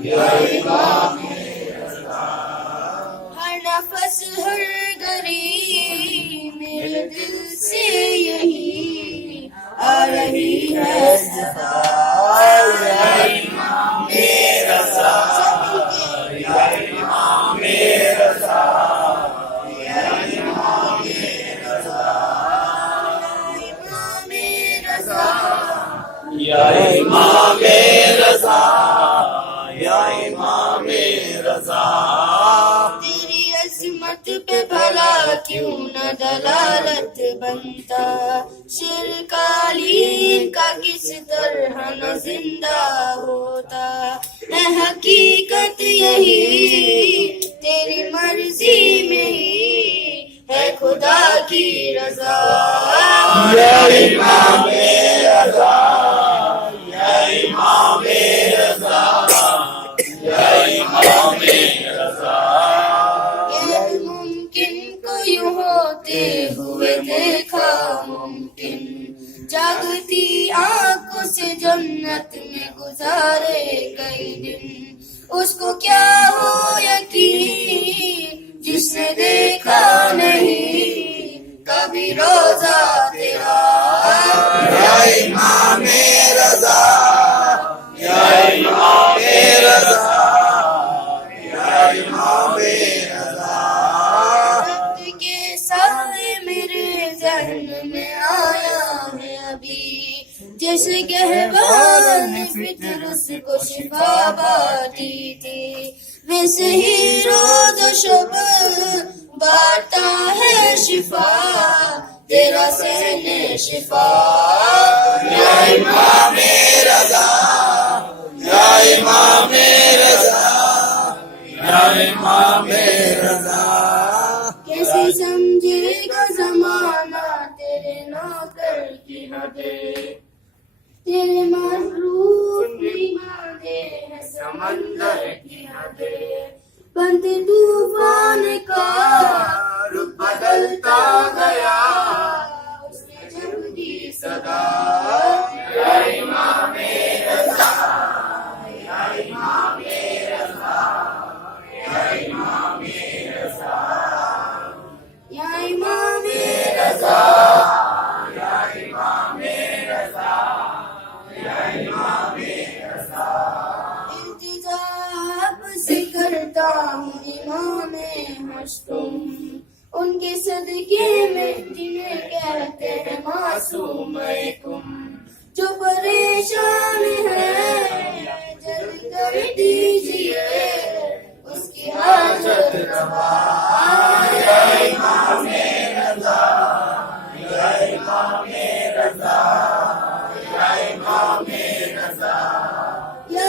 یا امام رضا. ہر نفس ہر گری میرے دل سے یہی آ رہی ہے صدا. یا امام رضا. یا امام رضا. یا امام رضا. یا امام رضا. یا امام رضا. تیری عظمت پہ بھلا کیوں نہ دلالت بنتا. شیر قالین کا کس طرح نہ زندہ ہوتا. ہے حقیقت یہی تیری مرضی میں ہی ہے خدا کی رضا. یا امام رضا. یا امام رضا. یا امام رضا. یہ ممکن کو یوں ہوتے ہوئے دیکھا ممکن. جاگتی آنکھوں سے جنت میں گزارے کئی دن. اس کو کیا ہو یقین جس نے دیکھا نہیں کبھی روزہ تیرا. یا امام رضا. یا امام رضا. یا امام رضا. وقت کے سائے میرے ذہن میں آیا ہے ابھی. جیسے گہوان فطر اس کو شفا باتی تھی ویسے ہی روز و شب بانٹتا ہے شفا تیرا سین شفا. یا امام رضا. یا امام رضا. یا امام رضا. کیسے سمجھے گا زمانہ تیرے نوکر کی حدیں. تیرے محروف بھی مانگے ہیں سمندر کی حدیں. بنتے طوفان کا رخ بدلتا گیا اس نے جب دی صدا. یا امام رضا. یا امام رضا. یا امام رضا. یا امام رضا. یا امام رضا. یا امام رضا. التجا آپ سے کرتا ہوں امام مشتوم. ان کے صدقے میں جنہیں کہتے ہیں معصوم تم. جو پریشان ہے جلد کر دیجئے اس کی حاجت روا. یا امام رضا. یا امام رضا. یا امام رضا. یا